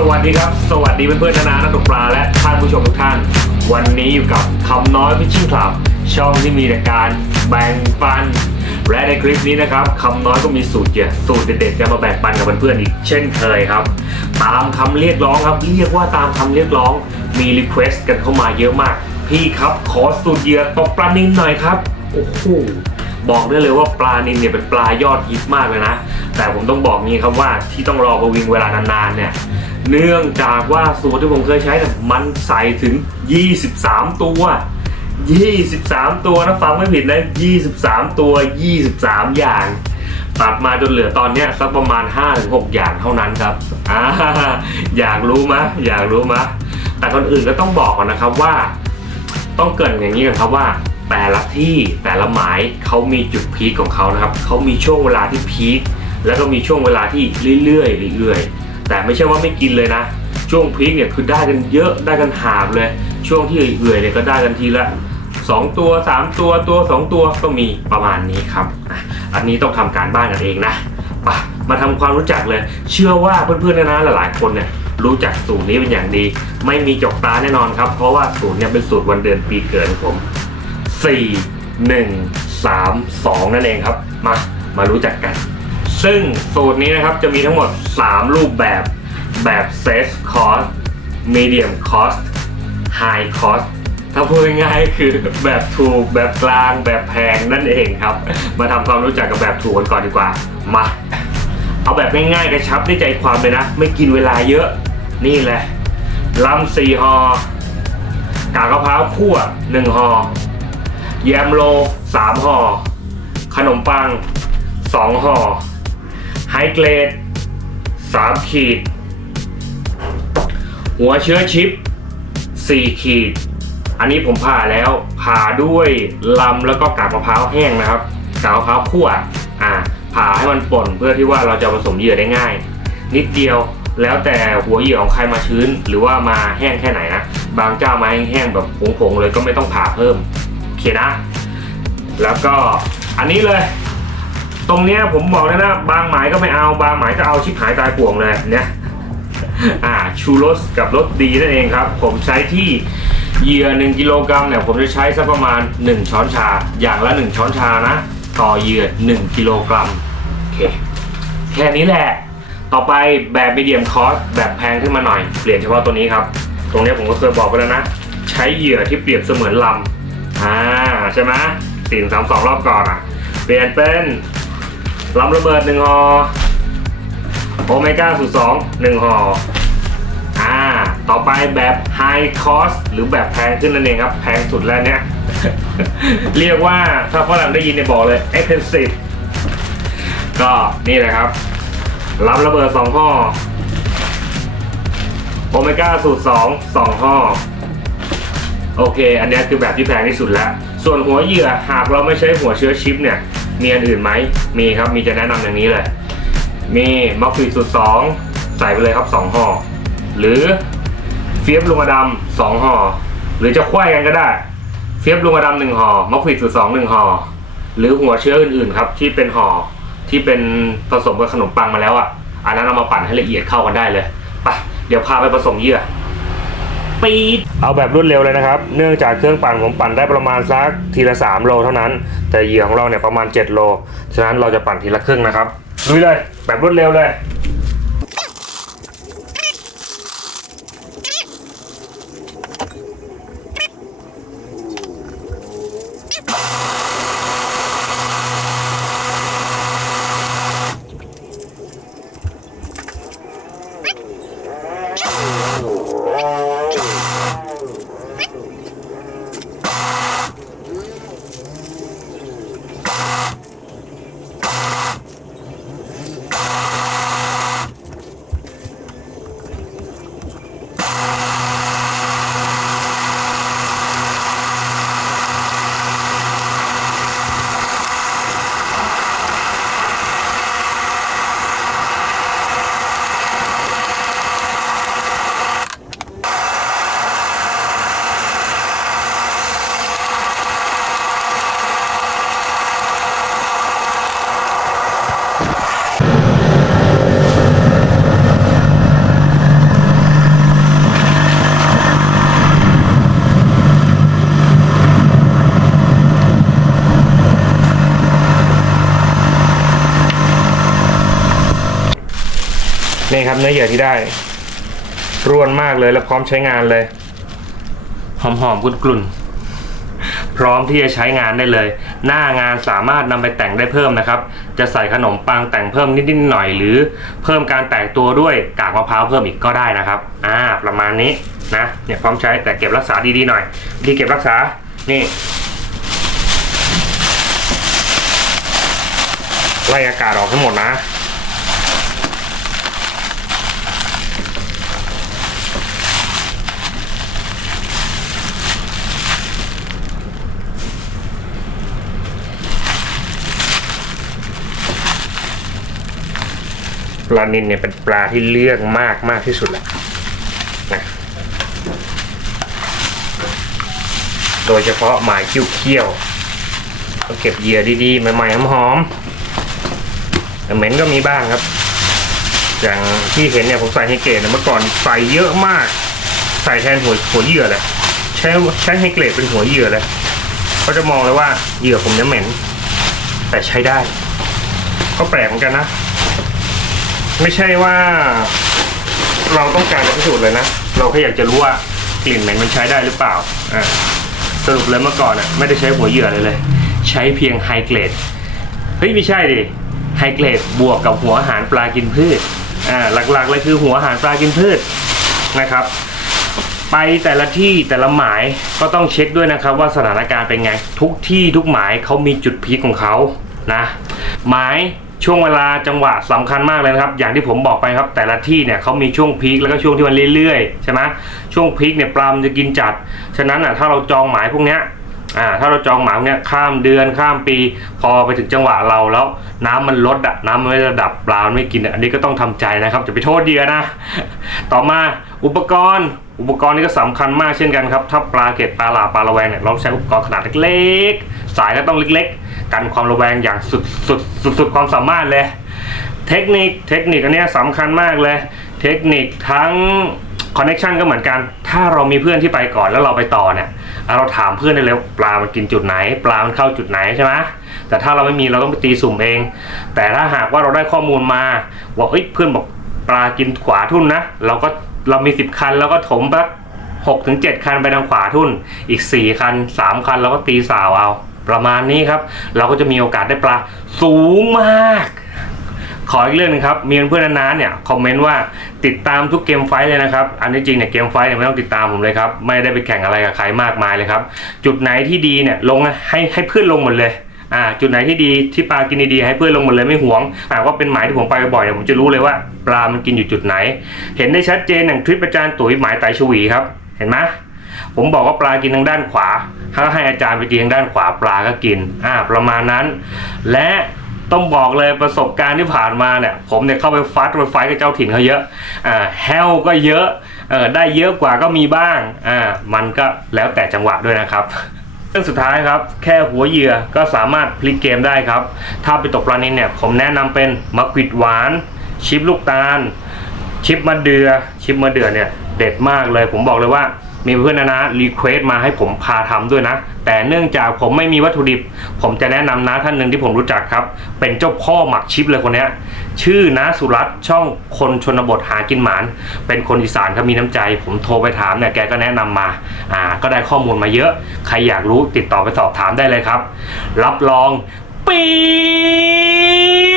สวัสดีครับ สวัสดีเพื่อนๆนานานักตกปลาและท่านผู้ชมทุกท่าน วันนี้อยู่กับคำน้อยพิชชิ่งคลับ ช่องที่มีแต่การแบ่งปัน และในคลิปนี้นะครับคำน้อยก็มีสูตรเด็ดสูตรเด็ดๆจะมาแบ่งปันกับเพื่อนๆอีกเช่นเคยครับ ตามคำเรียกร้องครับ เรียกว่าตามคำเรียกร้องมีรีเควสต์กันเข้ามาเยอะมาก พี่ครับขอสูตรเหยื่อตกปลานินหน่อยครับโอ้โหบอกได้เลยว่าปลานินเนี่ยเป็นปลายอดฮิตมากเลยนะ แต่ผมต้องบอกงี้ครับว่าที่ต้องรอประวิงเวลานานๆเนี่ย เนื่องจากว่าสูตรที่ผมเคยใช้เนี่ยมันใส่ถึง 23 ตัว 23 ตัวนะฟังไม่ผิดนะ23 ตัว 23 อย่าง ตัดมาจนเหลือตอนนี้สักประมาณ 5-6 อย่างเท่านั้นครับออยากรู้มะอยากรู้มะแต่คนอื่นก็ต้องบอกก่อนนะครับว่า ต้องเกินอย่างนี้กันครับว่าแต่ละที่แต่ละหมายเขามีจุดพีคของเขานะครับเขามีช่วงเวลาที่พีคแล้วก็มีช่วงเวลาที่เรื่อยๆเรื่อยๆ แต่ไม่ใช่ว่าไม่กินเลยนะ ช่วงพีคเนี่ยคือได้กันเยอะได้กันหาบเลย ช่วงที่เอื่อยๆเนี่ยก็ได้กันทีละ 2 ตัว 3 ตัวตัว 2 ตัวก็มีประมาณนี้ครับอันนี้ต้องทำการบ้านกันเองนะไปมาทำความรู้จักเลย เชื่อว่าเพื่อนๆนะนะหลายๆคนเนี่ยรู้จักสูตรนี้เป็นอย่างดี ไม่มีจกตาแน่นอนครับ เพราะว่าสูตรเนี่ยเป็นสูตรวันเดือนปีเกิดของผม 4 1 3 2 นั่นเองครับ มามารู้จักกัน ซึ่งสูตรนี้นะครับจะมีทั้งหมด 3 รูปแบบแบบ Safe Cost Medium Cost High Cost ถ้าพูดง่ายๆคือแบบถูกแบบกลางแบบแพงนั่นเองครับ มาทำความรู้จักกับแบบถูกกันก่อนดีกว่า มา เอาแบบง่ายๆกระชับได้ใจความเลยนะ ไม่กินเวลาเยอะนี่แหละลำสี่หอกากมะพร้าวคั่วหนึ่งห่อแยมโลสามห่อขนมปังสองห่อ ฮเกรดสามขีด หัวเชื้อชิปสี่ขีด อันนี้ผมผ่าแล้วผ่าด้วยลำแล้วก็กากมะพร้าวแห้งนะครับกากมะพร้าวคั่วอ่าผ่าให้มันป่นเพื่อที่ว่าเราจะผสมเหยื่อได้ง่าย นิดเดียวแล้วแต่หัวเหยื่อของใครมาชื้น หรือว่ามาแห้งแค่ไหนนะบางเจ้ามาแห้งแบบผงๆเลยก็ไม่ต้องผ่าเพิ่มโอเคนะ แล้วก็อันนี้เลย ตรงเนี้ยผมบอกเลยนะ บางหมายก็ไม่เอาบางหมายก็เอาชิบหายตายป่วงเลยเนี่ยอ่าชูรสกับรสดีนั่นเองครับ ผมใช้ที่เหยื่อ1กิโลกรัมเนี่ยผมจะใช้สักประมาณ 1 ช้อนชา อย่างละ 1 ช้อนชานะ ต่อเหยื่อ1กิโลกรัมโอเคแค่นี้แหละ ต่อไปแบบมีเดียมคอสแบบแพงขึ้นมาหน่อย เปลี่ยนเฉพาะตัวนี้ครับ ตรงเนี้ยผมก็เคยบอกไปแล้วนะ ใช้เหยื่อที่เปรียบเสมือนลำอ่าใช่ไหมสี่สามสองรอบก่อนอะ เปลี่ยนเป็น ลำระเบิดหนึ่งหอโอเมก้าสูตรสองหนึ่งหออ่าต่อไปแบบไฮคอสหรือแบบแพงขึ้นนั่นเองครับ แพงสุดแล้วเนี่ย เรียกว่าถ้าฝรั่งได้ยินเนี่ยบอกเลย expensive ก็นี่แหละครับลำระเบิดสองห่อโอเมก้าสูตรสองสองห่อโอเค อันเนี้ยคือแบบที่แพงที่สุดแล้ว ส่วนหัวเหยื่อหากเราไม่ใช้หัวเชื้อชิปเนี่ย มีอันอื่นไหม มีครับ มีจะแนะนำอย่างนี้เลย มีมักฟีสูตรสองใส่ไปเลยครับสองห่อ หรือเฟียบลุงอดำสองห่อ หรือจะควยกันก็ได้ เฟียบลุงอดำหนึ่งห่อมักฟีสูตรสองหนึ่งห่อ หรือหัวเชื้ออื่นๆครับที่เป็นห่อที่เป็นผสมกับขนมปังมาแล้วอะ อันนั้นเอามาปั่นให้ละเอียดเข้ากันได้เลย ไป เดี๋ยวพาไปผสมเยื่อ ปีดเอาแบบรวดเร็วเลยนะครับ เนื่องจากเครื่องปั่นผมปั่นได้ประมาณสักทีละ 3 โลเท่านั้น แต่เหยื่อของเราเนี่ยประมาณ 7 โล ฉะนั้นเราจะปั่นทีละครึ่งนะครับลุยเลยแบบรวดเร็วเลย นี่ครับเนื้อเหยื่อที่ได้ ร่วนมากเลยและพร้อมใช้งานเลย หอมๆกลุ่นๆพร้อมที่จะใช้งานได้เลย หน้างานสามารถนำไปแต่งได้เพิ่มนะครับ จะใส่ขนมปังแต่งเพิ่มนิดๆหน่อยหรือ เพิ่มการแตกตัวด้วยกากมะพร้าวเพิ่มอีกก็ได้นะครับ อ่า ประมาณนี้นะเนี่ยพร้อมใช้แต่เก็บรักษาดีๆหน่อยดีเก็บรักษานี่ไล่อากาศออกทั้งหมดนะ ลานินเนี่ยเป็นปลาที่เลือกมากมากที่สุดแหละนะโดยเฉพาะหมายคิ้วเขี้ยวๆต้องเก็บเหยื่อดีๆ ใหม่ๆหอมๆแต่เหม็นก็มีบ้างครับ อย่างที่เห็นเนี่ยผมใส่ไฮเกรดเมื่อก่อนใส่เยอะมาก ใส่แทนหัวหัวเหยื่อเลยใช้ใช้ไฮเกรดเป็นหัวเหยื่อเลยเขาจะมองเลยว่าเหยื่อผมเนี่ยเหม็น แต่ใช้ได้ ก็แปลกเหมือนกันนะ ไม่ใช่ว่า เราต้องการจะพิสูจน์เลยนะ เราแค่อยากจะรู้ว่ากลิ่นเหม็นมันใช้ได้หรือเปล่าอ่าสรุปเลยเมื่อก่อนอะไม่ได้ใช้หัวเหยื่อเลยเลย ใช้เพียงไฮเกรดเฮ้ยไม่ใช่ดิไฮเกรดบวกกับหัวอาหารปลากินพืชอ่าหลักๆเลยคือหัวอาหารปลากินพืชนะครับ ไปแต่ละที่แต่ละหมายก็ต้องเช็คด้วยนะครับ ว่าสถานการณ์เป็นไง ทุกที่ทุกหมายเขามีจุดพีคของเขานะหมาย ช่วงเวลาจังหวะสำคัญมากเลยนะครับ อย่างที่ผมบอกไปครับ แต่ละที่เนี่ยเขามีช่วงพีคแล้วก็ช่วงที่มันเรื่อยๆใช่ไหมช่วงพีคเนี่ยปลามจะกินจัด ฉะนั้นอะถ้าเราจองหมายพวกเนี้ยอ่าถ้าเราจองหมายพวกเนี้ยข้ามเดือนข้ามปี พอไปถึงจังหวะเราแล้ว น้ำมันลดอะน้ำมันไม่ระดับปลามไม่กินอันนี้ก็ต้องทำใจนะครับจะไปโทษเหยื่อนะ ต่อมาอุปกรณ์ อุปกรณ์นี่ก็สำคัญมากเช่นกันครับ ถ้าปลาเกตปลาหลาปลาระแวงเนี่ยเราใช้อุปกรณ์ขนาดเล็กๆ สายก็ต้องเล็กๆ กันความระแวงอย่างสุดสุดสุดสุดความสามารถเลย เทคนิคเทคนิคอันเนี้ยสำคัญมากเลย เทคนิคทั้งคอนเน c t ชันก็เหมือนกัน ถ้าเรามีเพื่อนที่ไปก่อนแล้วเราไปต่อเนี่ยเราถามเพื่อนได้เลยปลามันกินจุดไหน ปลามันเข้าจุดไหนใช่ไหมแต่ถ้าเราไม่มีเราต้องไปตีสุ่มเอง แต่ถ้าหากว่าเราได้ข้อมูลมาว่าเอ้ยเพื่อนบอกปลากินขวาทุ่นนะ เราก็ เรามี 10 คันแล้วก็ถมบักหกถึงเจ็ดคันไปทางขวาทุ่น อีก4คัน3คันเราก็ตีสาวเอา ประมาณนี้ครับ เราก็จะมีโอกาสได้ปลาสูงมาก ขออีกเรื่องหนึงครับมีเพื่อนนานๆเนี่ยคอมเมนต์ว่าติดตามทุกเกมไฟท์เลยนะครับ อันนี้จริงเนี่ยเกมไฟท์เนี่ยไม่ต้องติดตามผมเลยครับ ไม่ได้ไปแข่งอะไรกับใครมากมายเลยครับ จุดไหนที่ดีเนี่ยลงให้ให้เพื่อนลงหมดเลย อ่าจุดไหนที่ดีที่ปลากินดีๆให้เพื่อนลงหมดเลยไม่หวงหากว่าเป็นหมายที่ผมไปบ่อยเนี่ยผมจะรู้เลยว่าปลามันกินอยู่จุดไหน เห็นได้ชัดเจนอย่างทริปอาจารย์ตุ๋ยหมายไตชวีครับ เห็นไหมผมบอกว่าปลากินทางด้านขวา ถ้าให้อาจารย์ไปกินทางด้านขวาปลาก็กินอ่าประมาณนั้น และต้องบอกเลยประสบการณ์ที่ผ่านมาเนี่ย ผมเนี่ยเข้าไปฟัดไปไฟกับเจ้าถิ่นเขาเยอะอ่าแฮลก็เยอะเออได้เยอะกว่าก็มีบ้างอ่ามันก็แล้วแต่จังหวะด้วยนะครับ รื่องสุดท้ายครับ แค่หัวเหยื่อก็สามารถพลิกเกมได้ครับ ถ้าไปตกปลานินเนี่ย ผมแนะนำเป็นมะกวิดหวาน ชิปลูกตาล ชิปมะเดือ ชิปมะเดือเนี่ยเด็ดมากเลย ผมบอกเลยว่า มีเพื่อนนะนะรีเควสมาให้ผมพาทำด้วยนะ แต่เนื่องจากผมไม่มีวัตถุดิบ ผมจะแนะนำน้าท่านหนึ่งที่ผมรู้จักครับ เป็นเจ้าพ่อหมักชิปเลยคนนี้ชื่อน้าสุรัตช่องคนชนบทหากินหมาน เป็นคนอีสานครับมีน้ำใจ ผมโทรไปถามเนี่ยแกก็แนะนำมาอ่าก็ได้ข้อมูลมาเยอะ ใครอยากรู้ติดต่อไปสอบถามได้เลยครับ รับรองปี๊ด